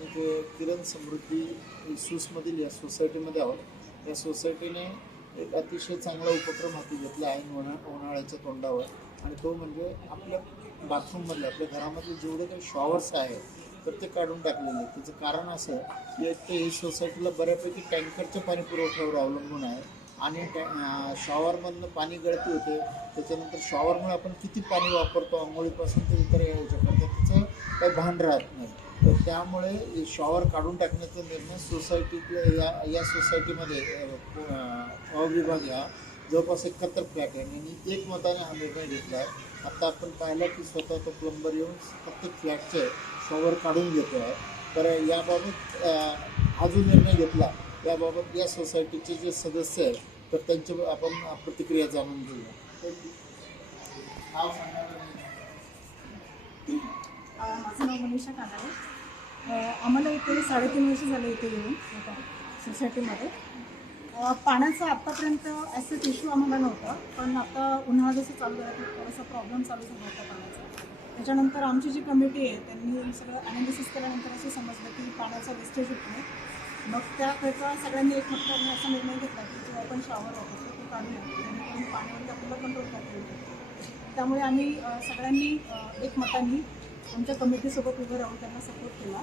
आपण इथे किरण समृद्धी सूसमधील या सोसायटीमध्ये आहोत। या सोसायटीने एक अतिशय चांगला उपक्रम हाती घेतला आहे उन्हाळ्याच्या तोंडावर, आणि तो म्हणजे आपल्या बाथरूममधले आपल्या घरामधले जेवढे काही शॉवर्स आहेत तर ते काढून टाकलेले आहेत। त्याचं कारण असं की एक तर ही सोसायटीला बऱ्यापैकी टँकरच्या पाणी पुरवठ्यावर अवलंबून आहे, आणि शॉवरमधनं पाणी गळती होते। त्याच्यानंतर शॉवरमुळे आपण किती पाणी वापरतो आंघोळीपासून ते इतर याच्यापर्यंत त्याचं काही भान राहत नाही। तर त्यामुळे शॉवर काढून टाकण्याचा निर्णय सोसायटीतल्या या सोसायटीमध्ये अविभाग ह्या जवळपास 71 फ्लॅट आहे आणि एकमताने हा निर्णय घेतला आहे। आत्ता आपण पाहिलं की स्वतः तो प्लंबर येऊन प्रत्येक फ्लॅटचे शॉवर काढून घेतो आहे। तर याबाबत हा जो निर्णय घेतला याबाबत या सोसायटीचे जे सदस्य आहेत तर त्यांची आपण प्रतिक्रिया जाणून घेऊया। नाव सांगा। माझं नाव मनीषा कानाळे। आम्हाला इथे 3.5 वर्ष झाले इथे येऊन सोसायटीमध्ये। पाण्याचा आत्तापर्यंत ॲसेच इश्यू आम्हाला नव्हता, पण आता उन्हाळा जसं चालू आहे थोडासा प्रॉब्लेम चालू झाला होता पाण्याचा। त्याच्यानंतर आमची जी कमिटी आहे त्यांनी सगळं ॲनालिसिस केल्यानंतर असं समजलं की पाण्याचा वेस्टेज होत नाही। मग त्याकरता सगळ्यांनी एकमताने असा निर्णय घेतला की जो आपण शॉवर वापरतो तो काढूया, जेणेकरून पाण्यावर आपल्याला कंट्रोल करता येईल। त्यामुळे आम्ही सगळ्यांनी एकमताने आमच्या कमिटीसोबत उभं राहून त्यांना सपोर्ट केला,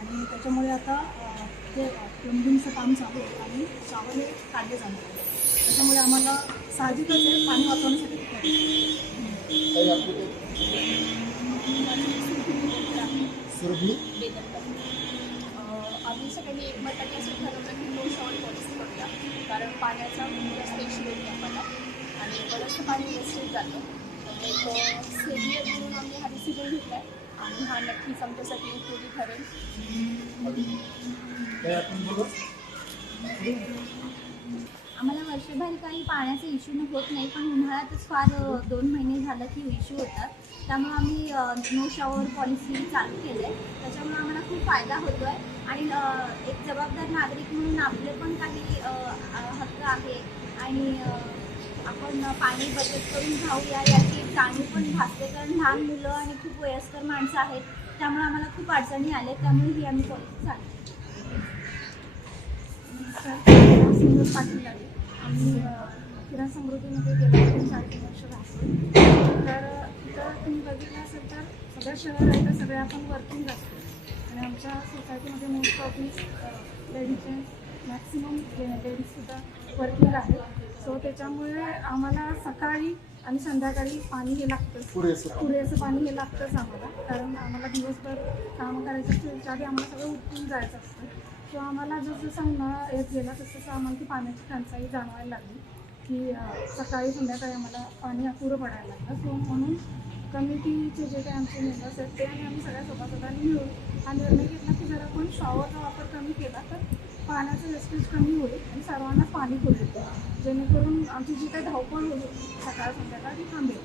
आणि त्याच्यामुळे आता जे प्लंबिंगचं काम चालू आहे आणि शॉवर हे काढले जाणार आहे। त्याच्यामुळे आम्हाला साहजिकच आहे पाणी वाचवण्यासाठी आम्ही सगळ्यांनी एकमताने असं ठरवलं की नो शॉवर पॉलिसी करूया, कारण पाण्याचा जास्त इश्यू होती आम्हाला आणि बरंचसं पाणी वेस्टेज जातं। त्यामुळे एक सेवियर म्हणून आम्ही हा डिसिजन घेतला आहे आणि हा नक्कीच आमच्यासाठी उपयोगी ठरेल। आम्हाला वर्षभर काही पाण्याचा इश्यू होत नाही, पण उन्हाळ्यातच फार 2 महिने झालं की इश्यू होतात। त्यामुळे आम्ही नो शॉवर पॉलिसी चालू केलं आहे। त्याच्यामुळे आम्हाला खूप फायदा होतो आहे, आणि एक जबाबदार नागरिक म्हणून आपले पण काही हक्क आहे, आणि आपण पाणी बचत करून राहूया याची एक जाणीव पण भासते, कारण लहान मुलं आणि खूप वयस्कर माणसं आहेत, त्यामुळे आम्हाला खूप अडचणी आल्या, त्यामुळे ही आम्ही पॉलिसी चालू पाटील आहे। आम्ही किरण समृद्धीमध्ये गेल्या 3-3.5 वर्ष राहतो। तर इथं तुम्ही बघितलं असेल तर सगळ्या शहर आहे तर सगळे आपण वर्किंग असतो, आणि आमच्या सोसायटीमध्ये मोस्ट ऑफली लेडीजचे मॅक्सिमम लेडीजसुद्धा वर्किंग आहे। सो त्याच्यामुळे आम्हाला सकाळी आणि संध्याकाळी पाणी हे लागतंच, पुरेसं पाणी हे लागतंच आम्हाला, कारण आम्हाला दिवसभर कामं करायचं असतं, त्याच्या आधी आम्हाला सगळं उठून जायचं असतं। सो आम्हाला जसं उन्हाळा येत गेला तसं आम्हाला ती पाण्याची टंचाई जाणवायला लागली की सकाळी संध्याकाळी आम्हाला पाणी अपुरं पडायला लागलं। सो म्हणून कमिटीचे जे काही आमचे मेंबर्स आहेत ते आणि आम्ही सगळ्या सभासदांनी मिळून हा निर्णय घेतला की जर आपण शॉवरचा वापर कमी केला तर पाण्याचं वेस्टेज कमी होईल आणि सर्वांनाच पाणी पुरेल, जेणेकरून आमची जी काही धावपळ होईल सकाळ संध्याकाळ ती थांबेल।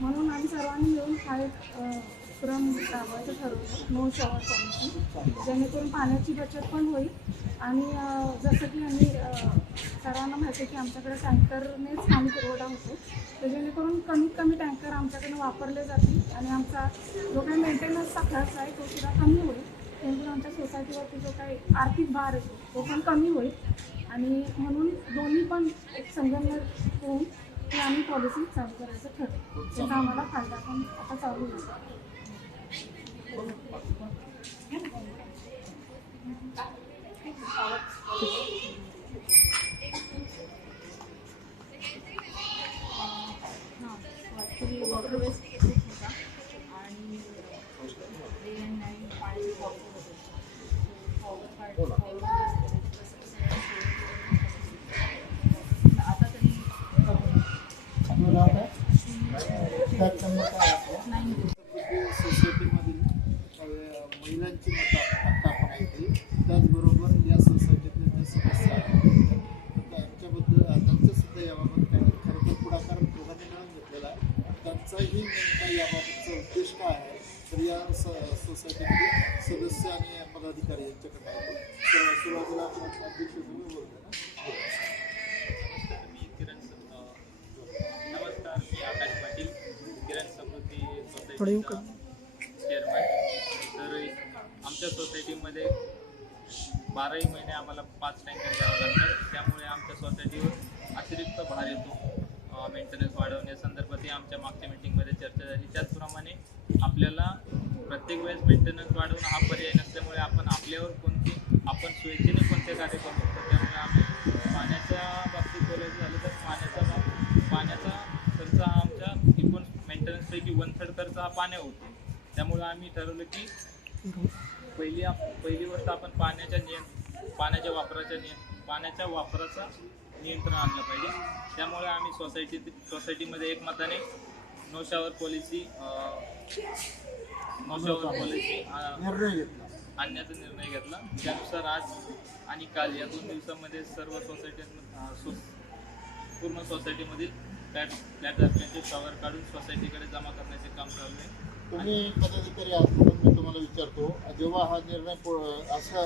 म्हणून आम्ही सर्वांनी मिळून हा एक उपक्रम राबवायचं ठरवलं, नो शॉवर पॉलिसी, जेणेकरून पाण्याची बचत पण होईल। आणि जसं की आम्ही सर्वांना माहिती आहे की आमच्याकडे टँकरनेच पाणी पुरवठा होतो, तर जेणेकरून कमीत कमी टँकर आमच्याकडे वापरले जातील आणि आमचा जो काही मेंटेनन्सचा खर्च आहे तो सुद्धा कमी होईल, जेणेकरून आमच्या सोसायटीवरती जो काही आर्थिक भार येतो तो पण कमी होईल। आणि म्हणून दोन्ही पण एक संगमनेर होऊन ही आम्ही पॉलिसी चालू करायचं ठरवलं, त्याचा आम्हाला फायदा पण आता चालू होईल। वॉटर वेस्ट खूप होता आणि डे अँड नाईट पाण्याची प्रॉब्लेम आता तरी सोसायटीमधील महिलांची मतं आत्ता आपण ऐकली, त्याचबरोबर या सोसायटीतले जे सदस्य आहेत त्यांच्याबद्दल त्यांचंसुद्धा याबाबत काय खरं तर पुढाकार दोघांनी मिळून घेतलेला आहे। त्यांचाही नेमका याबाबतचा उद्देश काय आहे तर या सोसायटीतील सदस्य आणि पदाधिकारी यांच्याकडे आहे। तर सुरुवातीला आपण अध्यक्ष तुम्ही बोलतो ना। नमस्कार, मी आकाश पाटील, किरण समृद्धी सोसायटीचा चेअरमन। तर आमच्या आमच्या सोसायटीमध्ये 12ही महिने आम्हाला 5 टँकर द्यावं लागतात. त्यामुळे आमच्या सोसायटीवर अतिरिक्त भार येतो. मेंटेनन्स वाढवण्यासंदर्भातही आमच्या मागच्या मीटिंगमध्ये चर्चा झाली. त्याचप्रमाणे आपल्याला प्रत्येक वेळेस मेंटेनन्स वाढवणं हा पर्याय नसल्यामुळे आपण स्वेच्छेने कोणते कार्य करू शकतो. त्यामुळे आम्ही पाण्याच्या बाबतीत बोलायचं झालं तर पाण्याचा खर्च हा आमच्या एकूण मेंटेनन्सपैकी 1/3 खर्च हा पाण्यावर होतो. त्यामुळे आम्ही ठरवलं की पहिली गोष्ट आपण पाण्याच्या वापराचं नियंत्रण आणलं पाहिजे. त्यामुळे आम्ही सोसायटीमध्ये एकमताने नो शॉवर पॉलिसी निर्णय घेतला. आणण्याचा निर्णय घेतला. त्यानुसार आज आणि काल या 2 दिवसांमध्ये सर्व पूर्ण सोसायटीमधील फ्लॅटधारकांचे शॉवर काढून सोसायटीकडे जमा करण्याचे काम चालू आहे. तुम्ही पदाधिकारी आहात म्हणून मी तुम्हाला विचारतो, जेव्हा हा निर्णय असा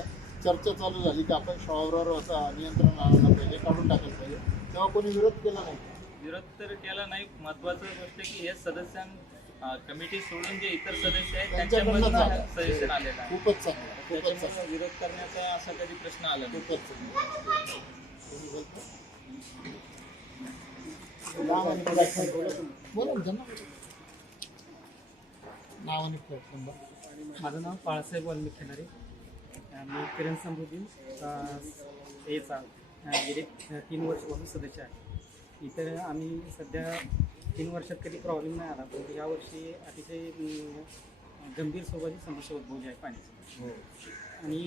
चर्चा चालू झाली की आपण शॉवरवर आता नियंत्रण आणलं पाहिजे, काढून टाकायला पाहिजे, तेव्हा कोणी विरोध केला नाही? विरोध तर केला नाही. महत्त्वाचं गोष्ट आहे की हे कमिटी सोडून जे इतर सदस्य आहेत त्यांच्यामधून सजेशन आलेलं आहे. खूपच चांगलं, खूपच त्याच्यामुळे चांगलं, विरोध करण्याचा असा कधी प्रश्न आला नाही. खूपच चांगलं. कोणी बोलतं? नाव आणि platform बोला ना, त्यांना बोला. नाव आणि platform बोला. माझं नाव बाळासाहेब वाल्मिक खिलारे. मी किरण समृद्धी एचा गेले 3 वर्षापासून सदस्य आहे. इतर आम्ही सध्या 3 वर्षात कधी प्रॉब्लेम नाही आला, पण यावर्षी अतिशय गंभीर स्वरूपाची समस्या उद्भवली आहे पाण्याची. आणि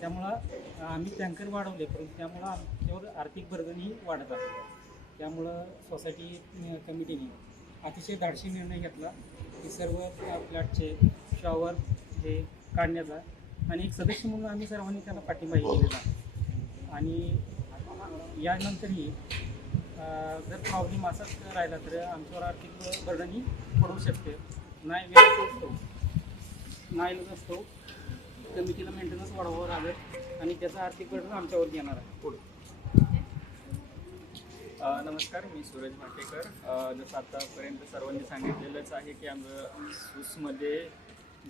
त्यामुळं आम्ही टँकर वाढवले, परंतु त्यामुळं आमच्यावर आर्थिक बर्धनही वाढत आहे. त्यामुळं सोसायटी कमिटीने अतिशय धाडसी निर्णय घेतला की सर्व फ्लॅटचे शॉवर हे काढण्याचा, आणि एक सदस्य म्हणून आम्ही सर्वांनी त्याला पाठिंबाही दिलेला. आणि यानंतरही जर प्रॉब्लेम असाच राहिला तर आमच्यावर आर्थिक बर्डनही पडू शकते. नाही असतो कमिटीला मेंटेनन्स वाढवावं लागेल आणि त्याचा आर्थिक बर्डन आमच्यावर येणार आहे पुढे. नमस्कार, मी सूरज माटेकर. जसं आतापर्यंत सर्वांनी सांगितलेलंच आहे की आमचं सूसमध्ये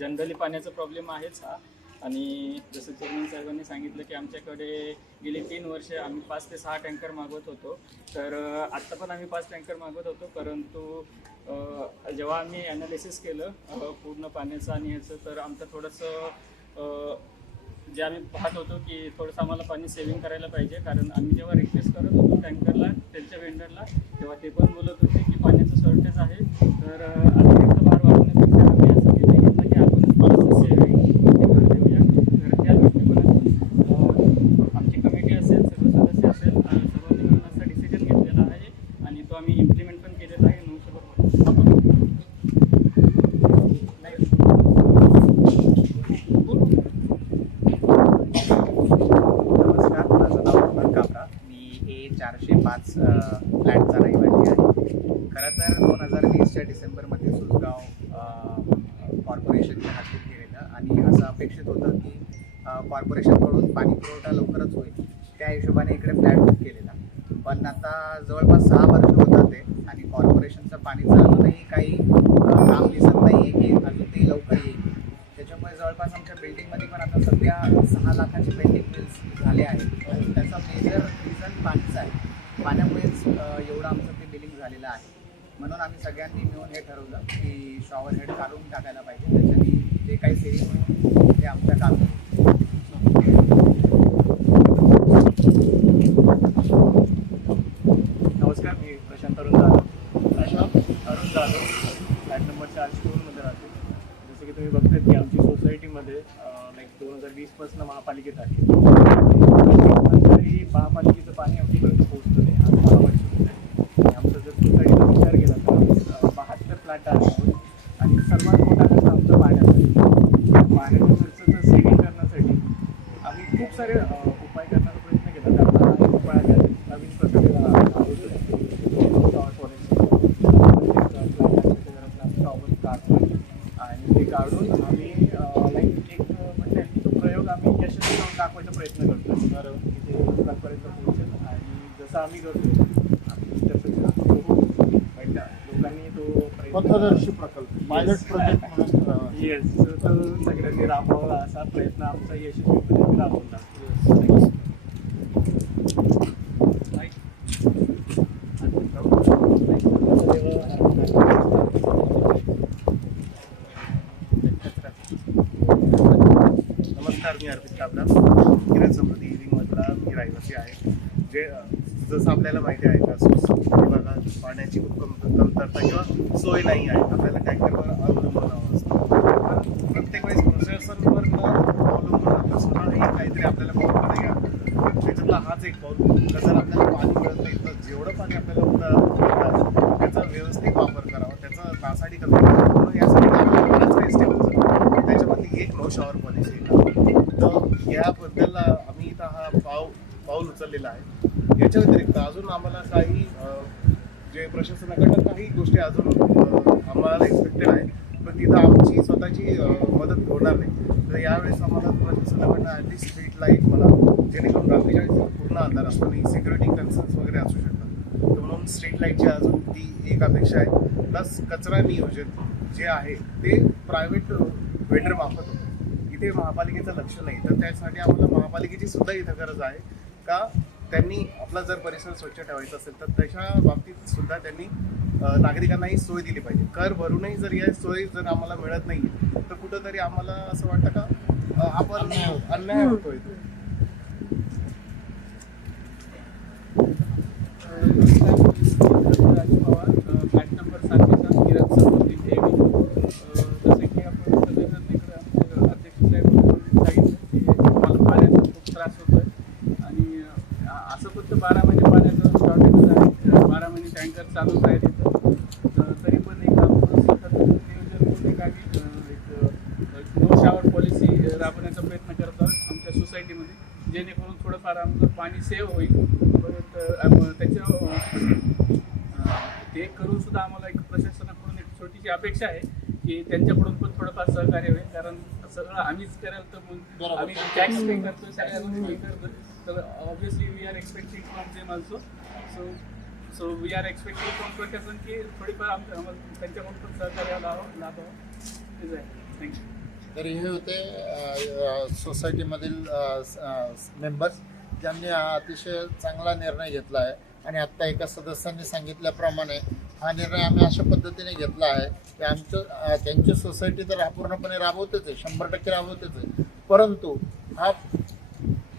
जनरली पाण्याचा प्रॉब्लेम आहेच हा. आणि जसं चेअरमन साहेबांनी सांगितलं की आमच्याकडे गेली 3 वर्ष आम्ही 5 ते 6 टँकर मागवत होतो. तर आत्ता पण आम्ही 5 टँकर मागवत होतो, परंतु जेव्हा आम्ही ॲनालिसिस केलं पूर्ण पाण्याचं आणि ह्याचं, तर आमचं थोडंसं जे आम्ही पाहत होतो की थोडंसं आम्हाला पाणी सेव्हिंग करायला पाहिजे. कारण आम्ही जेव्हा रिक्वेस्ट करत होतो टँकरला, त्यांच्या वेंडरला, तेव्हा ते पण बोलत होते की पाण्याचं शॉर्टेज आहे. तर अतिरिक्त भार वाढवण्यापेक्षा आम्ही असा निर्णय घेतला की आपणच पाण्याचं सेव्हिंग भर देऊया. तर त्या दृष्टिकोनातून आमची कमिटी असेल, सर्व सदस्य असेल, सर्वांनी मिळून असा डिसिजन घेतलेला आहे आणि तो आम्ही इम्प्लिमेंट पण केलेला आहे. नमस्कार, माझं नाव अमर काबरा. मी 405 फ्लॅटचा रहिवासी आहे. खरं तर 2020च्या डिसेंबरमध्ये सुसगाव कॉर्पोरेशनच्या हाती गेलेलं आणि असं अपेक्षित होतं की कॉर्पोरेशनकडून पाणी पुरवठा लवकरच होईल, त्या हिशोबाने इकडे फ्लॅट बुक केलेला. पण आता जवळपास 6 वर्ष होतात ते आणि कॉर्पोरेशनचं पाणीचं अजूनही काही काम दिसत नाही आहे की अजून ते लवकर येईल. त्याच्यामुळे जवळपास आमच्या बिल्डिंगमध्ये पण आता सध्या 6 लाखाचे पेंडिंग बिल्स झाले आहेत. त्याचा मेजर रिझन पाणीच आहे. पाण्यामुळेच एवढं आमचं ते बिलिंग झालेलं आहे. म्हणून आम्ही सगळ्यांनी मिळून हे ठरवलं की शॉवर हेड काढून टाकायला पाहिजे. त्याच्याने जे काही सेव्हिंग होईल ते आमच्या कामी येईल. नमस्कार, मी प्रशांत अरुण जाधव. फ्लॅट नंबर 402मध्ये राहतो. जसं की तुम्ही बघताय की आमची सोसायटीमध्ये 2020पासून महापालिकेत आहे. तरी महापालिकेचं पाणी आमच्यापर्यंत पोहोचतं नाही. आज 6 वर्ष होत आहे. आमचा जर सोसायटीचा विचार केला तर 72 फ्लॅट आहेत आणि सर्वात मोठा खर्च आमचा पाण्याचा. पाण्याच्या खर्चाचं सेव्हिंग करण्यासाठी आम्ही खूप सारे उपाय करण्याचा प्रयत्न केला. त्यामुळे उपायाच्या नवीन प्रकारे शॉवर काढतो आणि ते काढून आम्ही एक म्हणजे तो प्रयोग आम्ही यशस्वी करून दाखवायचा प्रयत्न करतो. तर तिथे लोकांपर्यंत पोहोचेल आणि जसं आम्ही करतो आम्ही तसं लोकांनी तो प्रयत्न पथदर्शी प्रकल्प पायलट प्रोजेक्ट म्हणून करावा. येस, तो सगळ्यांनी राबवावा असा प्रयत्न आमचा यशस्वीपणे राबवला. नमस्कार, मी अर्पित काबरा, किरण समृद्धी विंगमधला मी रहिवासी आहे. जे जसं आपल्याला माहिती आहे का विभागात पाण्याची खूप कमतरता किंवा सोय नाही आहे. आपल्याला टँकरवर अवलंबून राहावं असतं. प्रत्येक वेळेस प्रशासनवर न अवलंबून आपलं स्वतःही काहीतरी आपल्याला पाऊल पुढे घ्यावं. त्याच्यातला हाच एक पाऊल का जर आपल्याला पाणी मिळत नाही तर जेवढं पाणी आपल्याला मिळतं त्याचा व्यवस्थित वापर करावा, त्याचा नासाडी कमी करावा. मग यासाठी आपल्याला बऱ्याच काही स्टेप्स आहेत. त्याच्यामधली एक नो शॉवर पॉलिसी आहे. तर याबद्दल आम्ही इथं हा पाऊल उचललेला आहे. याच्या व्यतिरिक्त अजून आम्हाला काही जे प्रशासनाकडनं काही गोष्टी अजून आम्हाला एक्सपेक्टेड आहे, पण तिथं आमची स्वतःची मदत होणार नाही. तर यावेळेस आम्हाला प्रशासनाकडनं ॲटलीस्ट स्ट्रीट लाईट मला जेणेकरून रात्रीच्या पूर्ण अंधार असतो आणि सिक्युरिटी कन्सर्न्स वगैरे असू शकतात. तर म्हणून स्ट्रीट लाईटची अजून ती एक अपेक्षा आहे. प्लस कचरा नियोजन जे आहे ते प्रायव्हेट वेंडर मार्फत होतं. इथे महापालिकेचं लक्ष नाही, तर त्यासाठी आम्हाला महापालिकेची सुद्धा इथं गरज आहे का त्यांनी आपला जर परिसर स्वच्छ ठेवायचा असेल तर त्याच्या बाबतीत सुद्धा त्यांनी नागरिकांना ही सोय दिली पाहिजे. कर भरूनही जर या सोयी जर आम्हाला मिळत नाही तर कुठंतरी आम्हाला असं वाटतं का आपण अन्याय होतोय. फ्लॅट नंबर 7 किरण समृद्धी जसे की आपण सगळेजण इकडे अध्यक्ष साहेब सांगितलं की मला पाण्याचा खूप त्रास होतो आहे आणि असं फक्त 12 महिने पाण्याचं शॉर्टेज आहे. 12 महिने टँकर चालूच आहे तिथं. तरी पण एक आपण नियोजन करून एक नो शॉवर पॉलिसी राबवण्याचा प्रयत्न करतो आमच्या सोसायटीमध्ये, जेणेकरून थोडंफार आमचं पाणी सेव्ह होईल. परत त्याच्या ते करून सुद्धा आम्हाला एक प्रशासनाकडून एक छोटीशी अपेक्षा आहे की त्यांच्याकडून पण थोडंफार सहकार्य होईल. कारण सगळं आम्हीच कराल तर मग आम्ही टॅक्स पे करतो, सगळ्या गोष्टी करतो. तर obviously we are expecting from them also. So we are expecting from प्रशासन की थोडीफार आम्हाला त्यांच्याकडून पण सहकार्य लाभावं. थँक्यू. तर हे होते सोसायटीमधील मेंबर्स ज्यांनी हा अतिशय चांगला निर्णय घेतला आहे. आणि आत्ता एका सदस्यांनी सांगितल्याप्रमाणे हा निर्णय आम्ही अशा पद्धतीने घेतला आहे की त्यांची सोसायटी तर पूर्णपणे राबवतेच आहे, 100% राबवतेच आहे. परंतु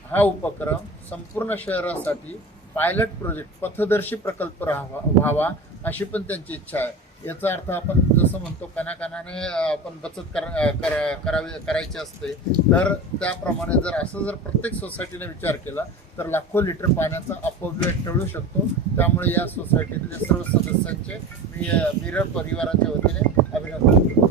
हा उपक्रम संपूर्ण शहरासाठी पायलट प्रोजेक्ट पथदर्शी प्रकल्प व्हावा अशी पण त्यांची इच्छा आहे. याचा अर्थ आपण जसं म्हणतो कणाकणाने आपण बचत करायची असते, तर त्याप्रमाणे जर प्रत्येक सोसायटीने विचार केला तर लाखो लिटर पाण्याचा अपव्यय टळू शकतो. त्यामुळे या सोसायटीतल्या सर्व सदस्यांचे मी मिरर परिवाराच्या वतीने अभिनंदन करतो.